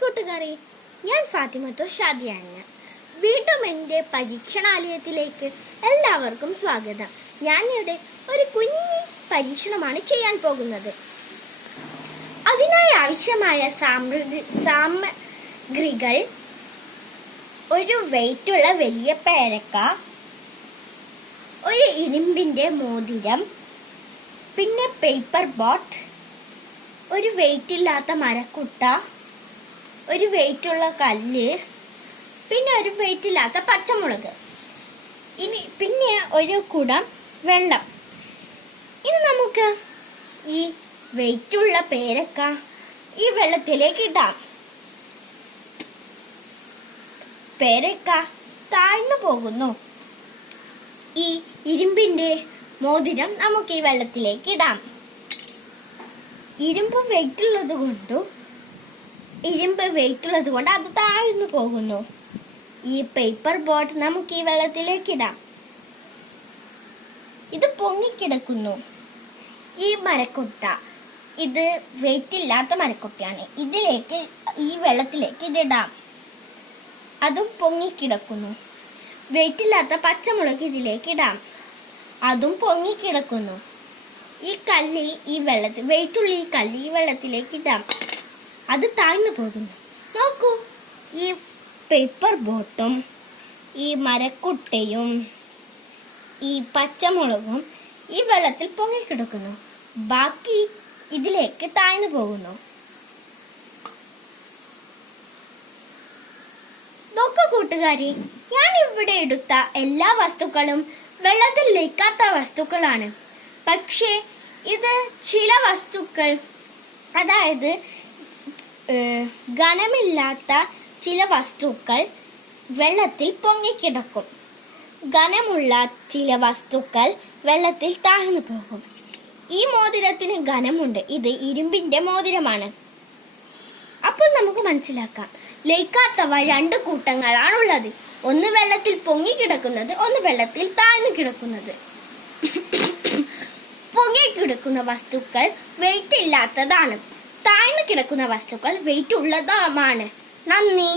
കൂട്ടുകാരെ, ഞാൻ ഫാത്തിമത്തു ഷാദിയാണ്. വീണ്ടും എൻ്റെ പരീക്ഷണാലയത്തിലേക്ക് എല്ലാവർക്കും സ്വാഗതം. ഞാനിവിടെ ഒരു കുഞ്ഞു പരീക്ഷണമാണ് ചെയ്യാൻ പോകുന്നത്. അതിനായി ആവശ്യമായ സാമഗ്രികൾ: ഒരു വെയിറ്റുള്ള വലിയ പേരക്ക, ഒരു ഇരുമ്പിന്റെ മോതിരം, പിന്നെ പേപ്പർ ബോട്ട്, ഒരു വെയിറ്റില്ലാത്ത മരക്കുട്ട, ഒരു വെയിറ്റുള്ള കല്ല്, പിന്നെ ഒരു വെയിറ്റില്ലാത്ത പച്ചമുളക്, പിന്നെ ഒരു കുടം വെള്ളം. ഇനി നമുക്ക് ഈ വെയിറ്റുള്ള പേരക്ക ഈ വെള്ളത്തിലേക്ക് ഇടാം. പേരക്ക താഴ്ന്നു പോകുന്നു. ഈ ഇരുമ്പിന്റെ മോതിരം നമുക്ക് ഈ വെള്ളത്തിലേക്ക് ഇടാം. ഇരുമ്പ് വെയിറ്റ് ഉള്ളത് കൊണ്ട് അത് താഴ്ന്നു പോകുന്നു. ഈ പേപ്പർ ബോട്ട് നമുക്ക് ഈ വെള്ളത്തിലേക്ക് ഇടാം. ഇത് പൊങ്ങിക്കിടക്കുന്നു. ഈ മരക്കുട്ട, ഇത് വെയിറ്റ് ഇല്ലാത്ത മരക്കുട്ടയാണ്. ഈ വെള്ളത്തിലേക്ക് ഇതിടാം. അതും പൊങ്ങിക്കിടക്കുന്നു. വെയിറ്റ് ഇല്ലാത്ത പച്ചമുളക് ഇതിലേക്ക് ഇടാം. അതും പൊങ്ങിക്കിടക്കുന്നു. ഈ കല്ല് വെയിറ്റുള്ള ഈ കല്ല് ഈ വെള്ളത്തിലേക്ക് ഇടാം. അത് താഴ്ന്നു പോകുന്നു. നോക്കൂ, ഈ പേപ്പർ ബോട്ടും ഈ മരക്കുട്ടയും ഈ പച്ചമുളകും ഈ വെള്ളത്തിൽ പൊങ്ങിക്കിടക്കുന്നു. ബാക്കി ഇതിലേക്ക് താഴ്ന്നു പോകുന്നു. നോക്കൂ കൂട്ടുകാരെ, ഞാൻ ഇവിടെ എടുത്ത എല്ലാ വസ്തുക്കളും വെള്ളത്തിൽ ലയിക്കാത്ത വസ്തുക്കളാണ്. പക്ഷേ ഇത് ചില വസ്തുക്കൾ, അതായത് ഘനമില്ലാത്ത ചില വസ്തുക്കൾ വെള്ളത്തിൽ പൊങ്ങിക്കിടക്കും. ഘനമുള്ള ചില വസ്തുക്കൾ വെള്ളത്തിൽ താഴ്ന്നു പോകും. ഈ മോതിരത്തിന് ഘനമുണ്ട്. ഇത് ഇരുമ്പിന്റെ മോതിരമാണ്. അപ്പോൾ നമുക്ക് മനസ്സിലാക്കാം, ലയിക്കാത്തവ രണ്ട് കൂട്ടങ്ങളാണുള്ളത്. ഒന്ന് വെള്ളത്തിൽ പൊങ്ങിക്കിടക്കുന്നത്, ഒന്ന് വെള്ളത്തിൽ താഴ്ന്നു കിടക്കുന്നത്. പൊങ്ങിക്കിടക്കുന്ന വസ്തുക്കൾ വെയിറ്റ് ഇല്ലാത്തതാണ്. താഴ്ന്നു കിടക്കുന്ന വസ്തുക്കൾ വെയിറ്റ് ഉള്ളതുമാണ്. നന്ദി.